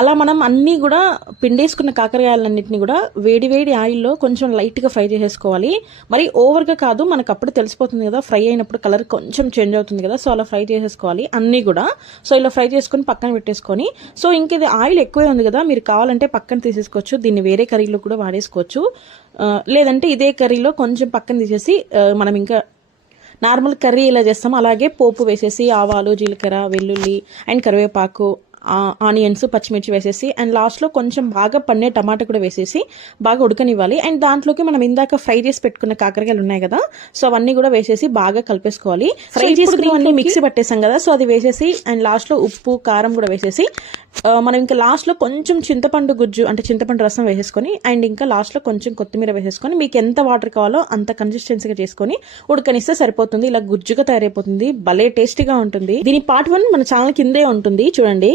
అలా మనం అన్నీ కూడా పిండేసుకున్న కాకరకాయలన్నింటినీ కూడా వేడి వేడి ఆయిల్లో కొంచెం లైట్గా ఫ్రై చేసేసుకోవాలి. మరి ఓవర్గా కాదు, మనకు అప్పుడు తెలిసిపోతుంది కదా ఫ్రై అయినప్పుడు కలర్ కొంచెం చేంజ్ అవుతుంది కదా. సో అలా ఫ్రై చేసేసుకోవాలి అన్నీ కూడా. సో ఇలా ఫ్రై చేసుకొని పక్కన పెట్టేసుకొని, సో ఇంక ఇది ఆయిల్ ఎక్కువే ఉంది కదా, మీరు కావాలంటే పక్కన తీసేసుకోవచ్చు. దీన్ని వేరే కర్రీలో కూడా వాడేసుకోవచ్చు. లేదంటే ఇదే కర్రీలో కొంచెం పక్కన తీసేసి మనం ఇంకా నార్మల్ కర్రీ ఇలా చేస్తాం అలాగే పోపు వేసేసి ఆవాలు, జీలకర్ర, వెల్లుల్లి అండ్ కరివేపాకు, ఆనియన్స్, పచ్చిమిర్చి వేసేసి అండ్ లాస్ట్లో కొంచెం బాగా పన్నే టమాటా కూడా వేసేసి బాగా ఉడకనివ్వాలి. అండ్ దాంట్లోకి మనం ఇందాక ఫ్రై చేసి పెట్టుకున్న కాకరకాయలు ఉన్నాయి కదా, సో అవన్నీ కూడా వేసేసి బాగా కలిపేసుకోవాలి. ఫ్రై చేసుకున్నవన్నీ మిక్సీ పట్టేసాం కదా, సో అది వేసేసి అండ్ లాస్ట్లో ఉప్పు, కారం కూడా వేసేసి మనం ఇంకా లాస్ట్లో కొంచెం చింతపండు గుజ్జు అంటే చింతపండు రసం వేసేసుకొని అండ్ ఇంకా లాస్ట్లో కొంచెం కొత్తిమీర వేసేసుకొని మీకు ఎంత వాటర్ కావాలో అంత కన్సిస్టెన్సీగా చేసుకొని ఉడకనిస్తే సరిపోతుంది. ఇలా గుజ్జుగా తయారైపోతుంది, భలే టేస్టీగా ఉంటుంది. దీని పార్ట్ 1 మన ఛానల్ కిందే ఉంటుంది చూడండి.